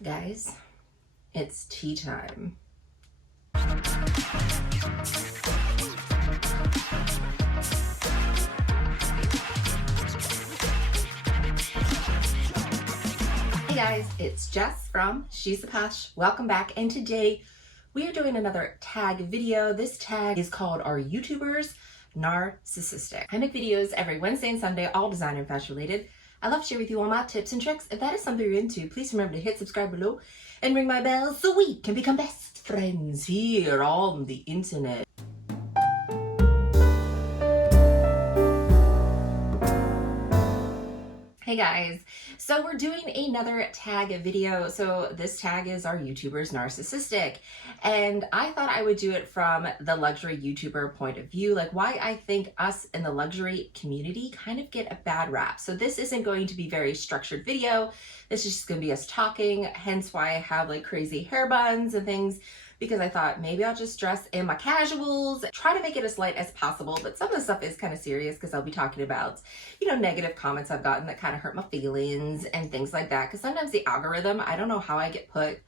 Guys, it's tea time. Hey guys, it's Jess from She's the Posh. Welcome back, and today we are doing another tag video. This tag is called Are YouTubers Narcissistic? I make videos every Wednesday and Sunday, all design and fashion related. I love to share with you all my tips and tricks. If that is something you're into, please remember to hit subscribe below and ring my bell so we can become best friends here on the internet. Hey guys, so we're doing another tag video. So this tag is Are YouTubers Narcissistic? And I thought I would do it from the luxury YouTuber point of view, like why I think us in the luxury community kind of get a bad rap. So this isn't going to be a very structured video. This is just going to be us talking, hence why I have like crazy hair buns and things, because I thought maybe I'll just dress in my casuals, try to make it as light as possible. But some of the stuff is kind of serious because I'll be talking about, negative comments I've gotten that kind of hurt my feelings and things like that. Because sometimes the algorithm, I don't know how I get put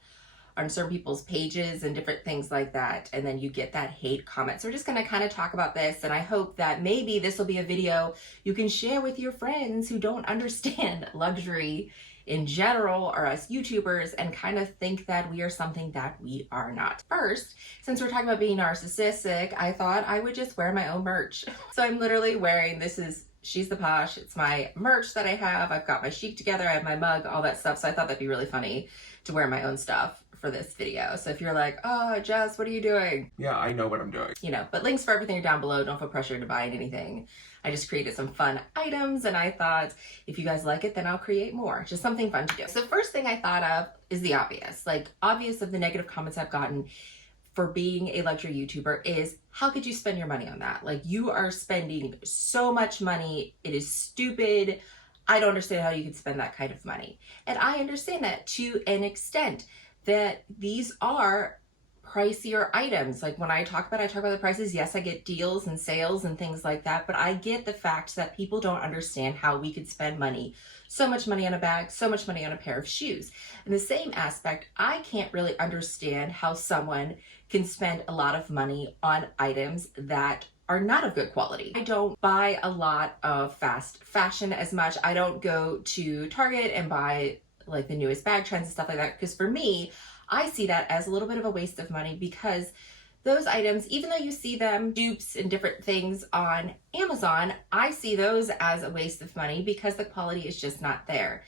on certain people's pages and different things like that. And then you get that hate comment. So we're just going to kind of talk about this. And I hope that maybe this will be a video you can share with your friends who don't understand luxury in general, or us YouTubers, and kind of think that we are something that we are not. First, since we're talking about being narcissistic, I thought I would just wear my own merch. So I'm literally wearing, this is She's the Posh. It's my merch that I have. I've got my chic together. I have my mug, all that stuff. So I thought that'd be really funny to wear my own stuff for this video. So if you're like, oh, Jess, what are you doing? Yeah, I know what I'm doing. But links for everything are down below. Don't feel pressured to buy anything. I just created some fun items and I thought if you guys like it, then I'll create more. Just something fun to do. So first thing I thought of is the obvious. Obvious of the negative comments I've gotten for being a luxury YouTuber is, how could you spend your money on that? You are spending so much money. It is stupid. I don't understand how you could spend that kind of money. And I understand that to an extent, that these are pricier items. When I talk about the prices, yes, I get deals and sales and things like that, but I get the fact that people don't understand how we could spend money, so much money on a bag, so much money on a pair of shoes. In the same aspect, I can't really understand how someone can spend a lot of money on items that are not of good quality. I don't buy a lot of fast fashion as much. I don't go to Target and buy the newest bag trends and stuff like that, because for me, I see that as a little bit of a waste of money, because those items, even though you see them dupes and different things on Amazon, I see those as a waste of money because the quality is just not there.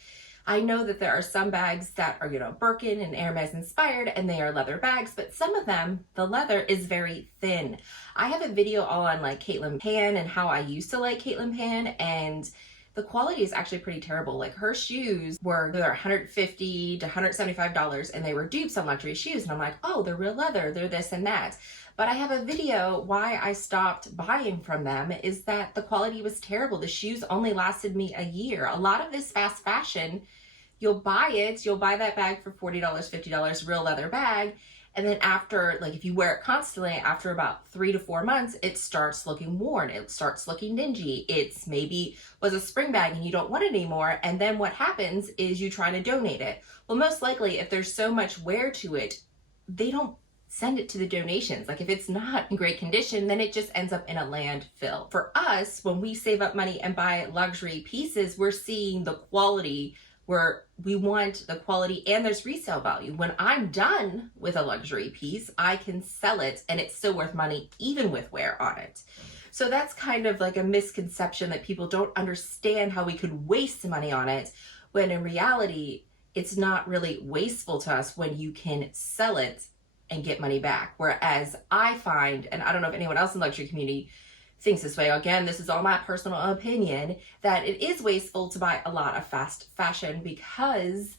I know that there are some bags that are, Birkin and Hermes inspired, and they are leather bags, but some of them, the leather is very thin. I have a video all on Caitlin Pan and how I used to like Caitlin Pan, and the quality is actually pretty terrible. Her shoes were $150 to $175, and they were dupes on luxury shoes. And I'm like, oh, they're real leather, they're this and that. But I have a video why I stopped buying from them is that the quality was terrible. The shoes only lasted me a year. A lot of this fast fashion, you'll buy that bag for $40, $50, real leather bag. And then after, if you wear it constantly, after about 3 to 4 months, it starts looking worn. It starts looking dingy. It's maybe was a spring bag and you don't want it anymore. And then what happens is you try to donate it. Well, most likely, if there's so much wear to it, they don't send it to the donations. If it's not in great condition, then it just ends up in a landfill. For us, when we save up money and buy luxury pieces, we're seeing the quality, where we want the quality and there's resale value. When I'm done with a luxury piece, I can sell it and it's still worth money even with wear on it. So that's kind of a misconception that people don't understand how we could waste money on it, when in reality, it's not really wasteful to us when you can sell it and get money back. Whereas I find, and I don't know if anyone else in the luxury community thinks this way, again, this is all my personal opinion, that it is wasteful to buy a lot of fast fashion because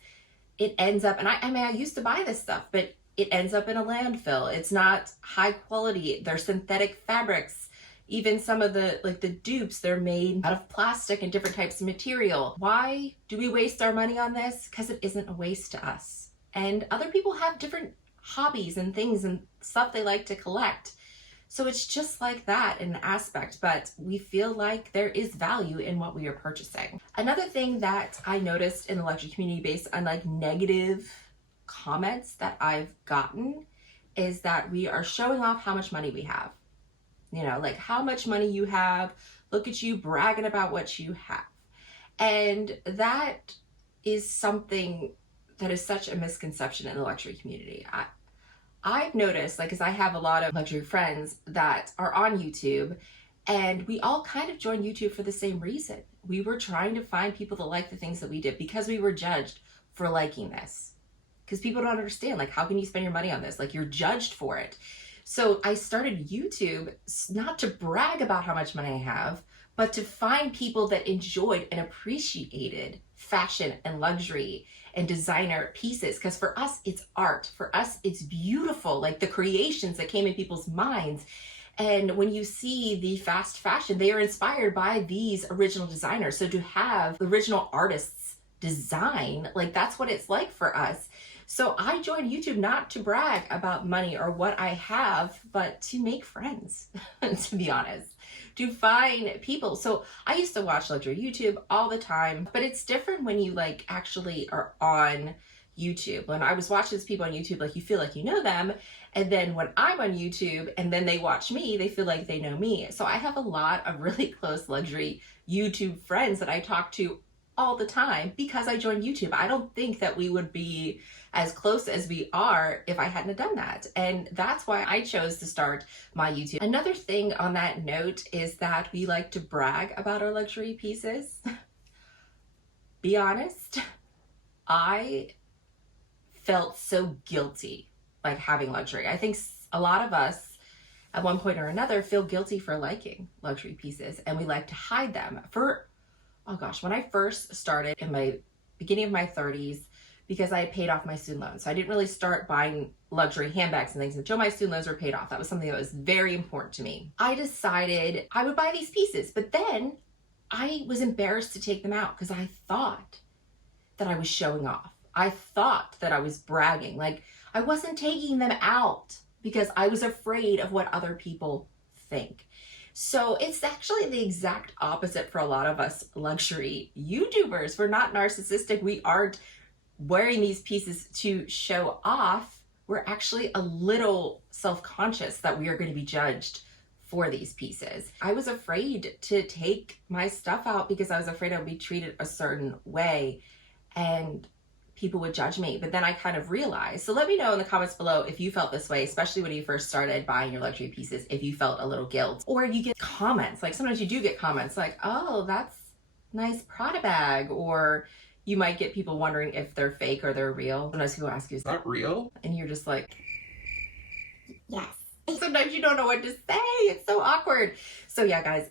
it ends up, and I used to buy this stuff, but it ends up in a landfill. It's not high quality. They're synthetic fabrics. Even some of the dupes, they're made out of plastic and different types of material. Why do we waste our money on this? Because it isn't a waste to us. And other people have different hobbies and things and stuff they like to collect. So it's just like that in an aspect, but we feel like there is value in what we are purchasing. Another thing that I noticed in the luxury community based on like negative comments that I've gotten is that we are showing off how much money we have. You know, like how much money you have, look at you bragging about what you have. And that is something that is such a misconception in the luxury community. I've noticed, like, because I have a lot of luxury friends that are on YouTube, and we all kind of joined YouTube for the same reason. We were trying to find people that like the things that we did because we were judged for liking this. Because people don't understand, like, how can you spend your money on this? Like, you're judged for it. So I started YouTube not to brag about how much money I have, but to find people that enjoyed and appreciated fashion and luxury and designer pieces. Because for us, it's art. For us, it's beautiful, like the creations that came in people's minds. And when you see the fast fashion, they are inspired by these original designers. So to have original artists design, like that's what it's like for us. So I joined YouTube not to brag about money or what I have, but to make friends, to be honest, to find people. So I used to watch luxury YouTube all the time, but it's different when you like actually are on YouTube. When I was watching these people on YouTube, like you feel like you know them. And then when I'm on YouTube and then they watch me, they feel like they know me. So I have a lot of really close luxury YouTube friends that I talk to all the time because I joined YouTube. I don't think that we would be as close as we are if I hadn't done that. And that's why I chose to start my YouTube. Another thing on that note is that we like to brag about our luxury pieces. Be honest, I felt so guilty like having luxury. I think a lot of us at one point or another feel guilty for liking luxury pieces, and we like to hide them. Oh gosh, when I first started in my beginning of my 30s, because I had paid off my student loans. So I didn't really start buying luxury handbags and things until my student loans were paid off. That was something that was very important to me. I decided I would buy these pieces, but then I was embarrassed to take them out because I thought that I was showing off. I thought that I was bragging. Like I wasn't taking them out because I was afraid of what other people think. So it's actually the exact opposite for a lot of us luxury YouTubers. We're not narcissistic. We aren't wearing these pieces to show off. We're actually a little self-conscious that we are going to be judged for these pieces. I was afraid to take my stuff out because I was afraid I would be treated a certain way and people would judge me. But then I kind of realized, so let me know in the comments below if you felt this way, especially when you first started buying your luxury pieces, if you felt a little guilt, or you get comments. Like sometimes you do get comments like, oh, that's nice Prada bag, or you might get people wondering if they're fake or they're real. Sometimes people ask you, is that real? And you're just like, yes. Sometimes you don't know what to say. It's so awkward. So yeah, guys,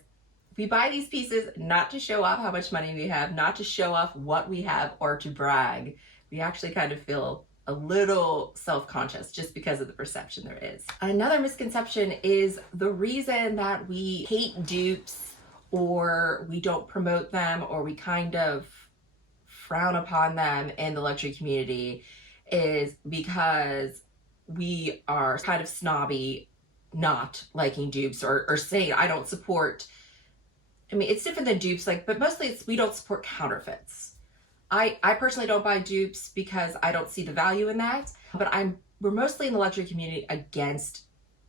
we buy these pieces not to show off how much money we have, not to show off what we have or to brag. We actually kind of feel a little self-conscious just because of the perception there is. Another misconception is the reason that we hate dupes or we don't promote them or we kind of frown upon them in the luxury community is because we are kind of snobby, not liking dupes or saying I don't support. I mean, it's different than dupes, like, but mostly it's we don't support counterfeits. I personally don't buy dupes because I don't see the value in that, but we're mostly in the luxury community against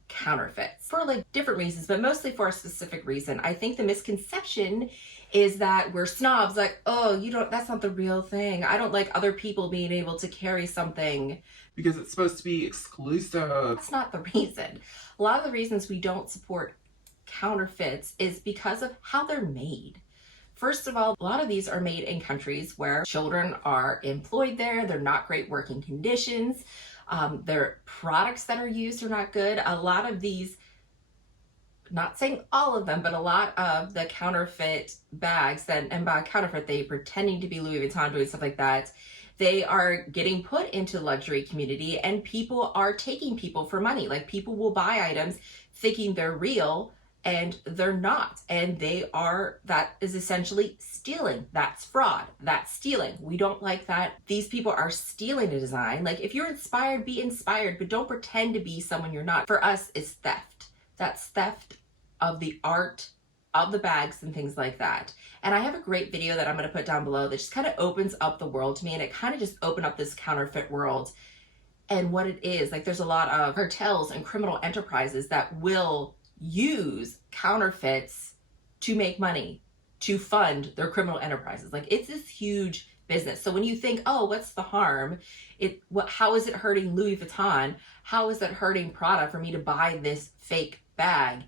counterfeits for like different reasons, but mostly for a specific reason. I think the misconception is that we're snobs, like, oh, that's not the real thing. I don't like other people being able to carry something because it's supposed to be exclusive. That's not the reason. A lot of the reasons we don't support counterfeits is because of how they're made. First of all, a lot of these are made in countries where children are employed there. They're not great working conditions. Their products that are used are not good. A lot of these, not saying all of them, but a lot of the counterfeit bags and by counterfeit, they pretending to be Louis Vuitton, doing stuff like that. They are getting put into the luxury community and people are taking people for money. Like people will buy items thinking they're real and they're not. And that is essentially stealing. That's fraud. That's stealing. We don't like that. These people are stealing a design. Like if you're inspired, be inspired, but don't pretend to be someone you're not. For us, it's theft. That's theft of the art, of the bags and things like that. And I have a great video that I'm going to put down below that just kind of opens up the world to me, and it kind of just opened up this counterfeit world and what it is. Like there's a lot of cartels and criminal enterprises that will use counterfeits to make money, to fund their criminal enterprises. Like it's this huge business. So when you think, oh, what's the harm? How is it hurting Louis Vuitton? How is it hurting Prada for me to buy this fake bag?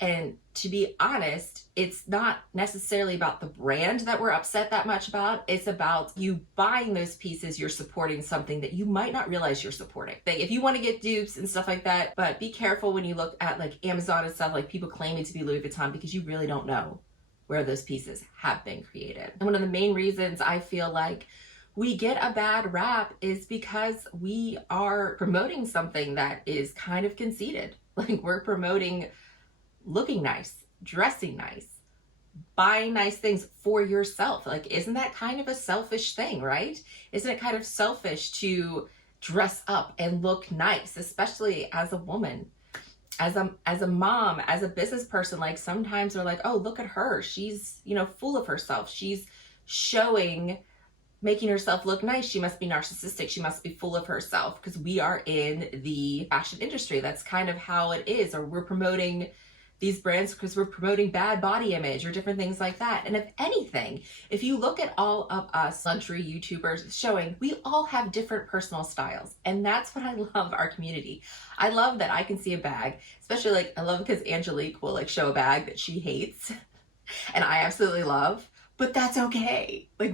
And to be honest, it's not necessarily about the brand that we're upset that much about. It's about you buying those pieces, you're supporting something that you might not realize you're supporting. Like if you want to get dupes and stuff like that, but be careful when you look at like Amazon and stuff, like people claiming to be Louis Vuitton, because you really don't know where those pieces have been created. And one of the main reasons I feel like we get a bad rap is because we are promoting something that is kind of conceited. Like we're promoting looking nice, dressing nice, buying nice things for yourself. Like, isn't that kind of a selfish thing, right? Isn't it kind of selfish to dress up and look nice, especially as a woman, as a mom, as a business person? Like sometimes they're like, oh, look at her. She's, full of herself. She's making herself look nice. She must be narcissistic. She must be full of herself, because we are in the fashion industry. That's kind of how it is. Or we're promoting these brands because we're promoting bad body image or different things like that. And if anything, if you look at all of us luxury YouTubers showing, we all have different personal styles. And that's what I love our community. I love that I can see a bag, especially like I love because Angelique will like show a bag that she hates and I absolutely love, but that's okay. Like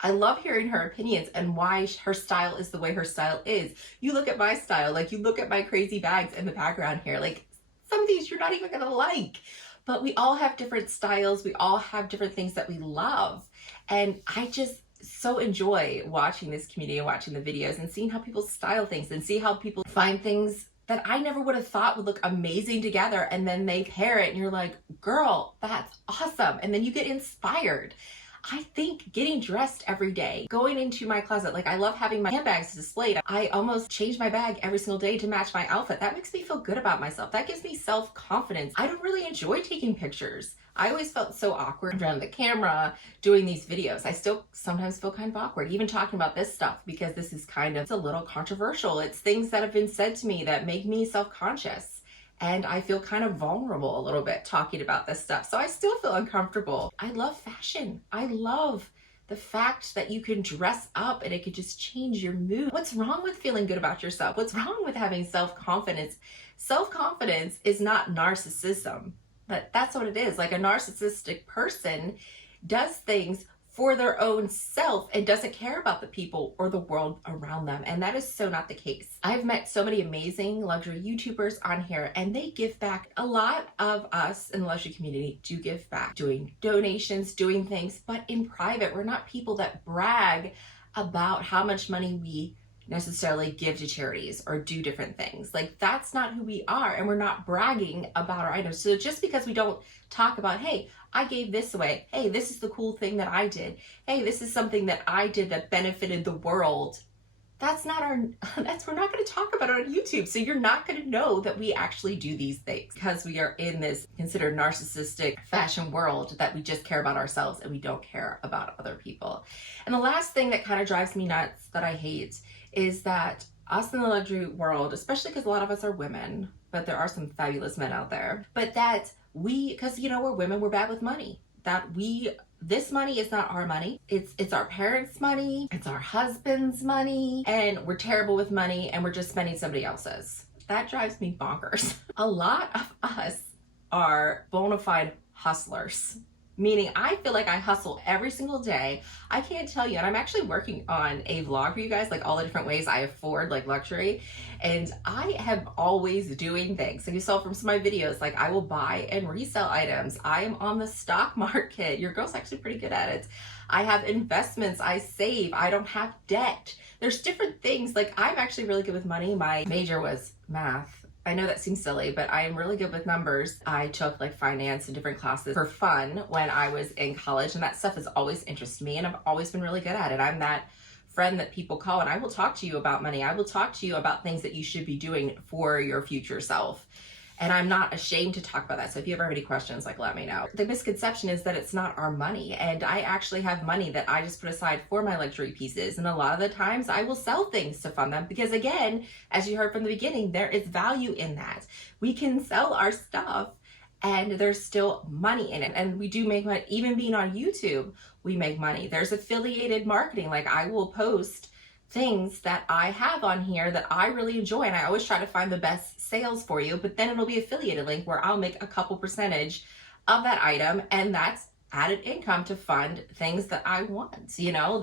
I love hearing her opinions and why her style is the way her style is. You look at my style, like you look at my crazy bags in the background here, like some of these you're not even gonna like, but we all have different styles. We all have different things that we love. And I just so enjoy watching this community and watching the videos and seeing how people style things and see how people find things that I never would have thought would look amazing together. And then they pair it and you're like, girl, that's awesome. And then you get inspired. I think getting dressed every day, going into my closet, like I love having my handbags displayed. I almost change my bag every single day to match my outfit. That makes me feel good about myself. That gives me self-confidence. I don't really enjoy taking pictures. I always felt so awkward in front of the camera doing these videos. I still sometimes feel kind of awkward, even talking about this stuff, because this is it's a little controversial. It's things that have been said to me that make me self-conscious. And I feel kind of vulnerable a little bit talking about this stuff. So I still feel uncomfortable. I love fashion. I love the fact that you can dress up and it could just change your mood. What's wrong with feeling good about yourself? What's wrong with having self-confidence? Self-confidence is not narcissism, but that's what it is. Like a narcissistic person does things for their own self and doesn't care about the people or the world around them. And that is so not the case. I've met so many amazing luxury YouTubers on here and they give back. A lot of us in the luxury community do give back, doing donations, doing things, but in private. We're not people that brag about how much money we necessarily give to charities or do different things. Like that's not who we are, and we're not bragging about our items. So just because we don't talk about, hey, I gave this away, hey, this is the cool thing that I did, hey, this is something that I did that benefited the world, we're not going to talk about it on YouTube. So you're not going to know that we actually do these things, because we are in this considered narcissistic fashion world that we just care about ourselves and we don't care about other people. And the last thing that kind of drives me nuts that I hate is that us in the luxury world, especially because a lot of us are women, but there are some fabulous men out there, but that because we're women, we're bad with money, this money is not our money. It's our parents' money, it's our husband's money, and we're terrible with money and we're just spending somebody else's. That drives me bonkers. A lot of us are bona fide hustlers. Meaning I feel like I hustle every single day. I can't tell you, and I'm actually working on a vlog for you guys, like all the different ways I afford like luxury. And I am always doing things. So you saw from some of my videos, like I will buy and resell items. I am on the stock market. Your girl's actually pretty good at it. I have investments, I save, I don't have debt. There's different things. Like I'm actually really good with money. My major was math. I know that seems silly, but I am really good with numbers. I took like finance and different classes for fun when I was in college, and that stuff has always interested me and I've always been really good at it. I'm that friend that people call and I will talk to you about money. I will talk to you about things that you should be doing for your future self. And I'm not ashamed to talk about that. So if you ever have any questions, like, let me know. The misconception is that it's not our money. And I actually have money that I just put aside for my luxury pieces. And a lot of the times I will sell things to fund them because, again, as you heard from the beginning, there is value in that. We can sell our stuff and there's still money in it. And we do make money. Even being on YouTube, we make money. There's affiliated marketing. Like, I will post things that I have on here that I really enjoy, and I always try to find the best sales for you, but then it'll be affiliated link where I'll make a couple percentage of that item, and that's added income to fund things that I want. You know,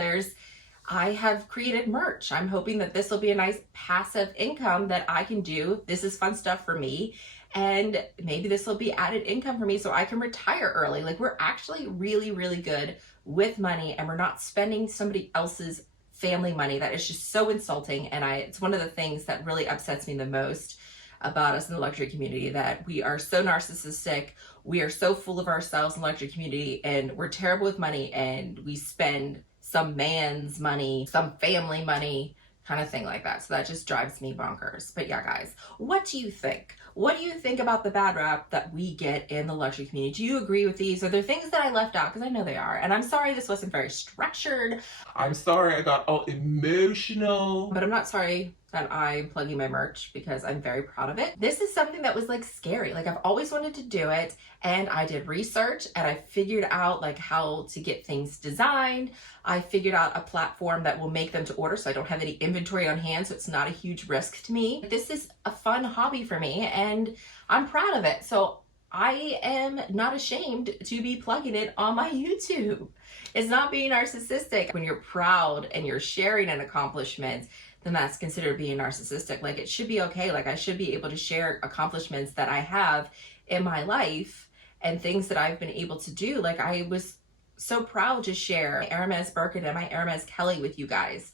I have created merch. I'm hoping that this will be a nice passive income that I can do. This is fun stuff for me, and maybe this will be added income for me so I can retire early. Like, we're actually really, really good with money, and we're not spending somebody else's family money. That is just so insulting, and it's one of the things that really upsets me the most about us in the luxury community, that we are so narcissistic, we are so full of ourselves in the luxury community, and we're terrible with money, and we spend some man's money, some family money, kind of thing like that. So that just drives me bonkers. But yeah, guys, what do you think? What do you think about the bad rap that we get in the luxury community? Do you agree with these? Are there things that I left out? Because I know they are. And I'm sorry this wasn't very structured. I'm sorry I got all emotional. But I'm not sorry that I'm plugging my merch, because I'm very proud of it. This is something that was like scary. Like, I've always wanted to do it, and I did research and I figured out like how to get things designed. I figured out a platform that will make them to order so I don't have any inventory on hand, so it's not a huge risk to me. This is a fun hobby for me and I'm proud of it. So I am not ashamed to be plugging it on my YouTube. It's not being narcissistic. When you're proud and you're sharing an accomplishment, then that's considered being narcissistic. Like, it should be okay. Like, I should be able to share accomplishments that I have in my life and things that I've been able to do. Like, I was so proud to share my Hermes Birkin and my Hermes Kelly with you guys,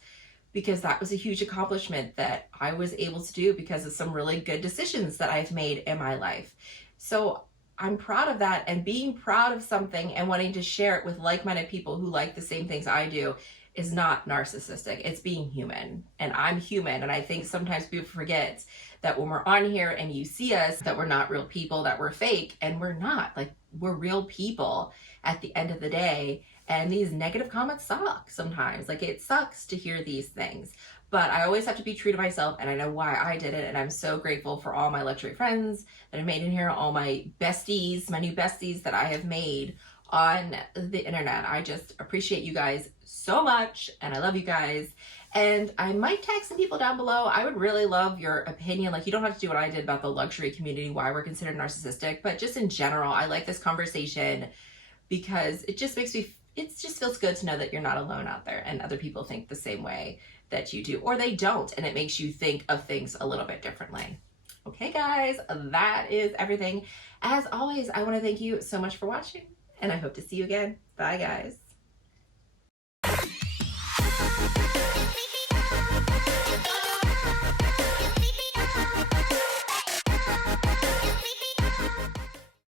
because that was a huge accomplishment that I was able to do because of some really good decisions that I've made in my life. So I'm proud of that, and being proud of something and wanting to share it with like-minded people who like the same things I do is not narcissistic. It's being human, and I'm human. And I think sometimes people forget that when we're on here and you see us, that we're not real people, that we're fake, and we're not. Like, we're real people at the end of the day. And these negative comments suck sometimes. Like, it sucks to hear these things, but I always have to be true to myself, and I know why I did it. And I'm so grateful for all my luxury friends that I made in here, all my besties, my new besties that I have made on the internet. I just appreciate you guys so much, and I love you guys. And I might tag some people down below. I would really love your opinion. Like, you don't have to do what I did about the luxury community, why we're considered narcissistic, but just in general, I like this conversation because it just makes me, it just feels good to know that you're not alone out there and other people think the same way that you do, or they don't, and it makes you think of things a little bit differently. Okay, guys, that is everything. As always, I want to thank you so much for watching, and I hope to see you again. Bye, guys.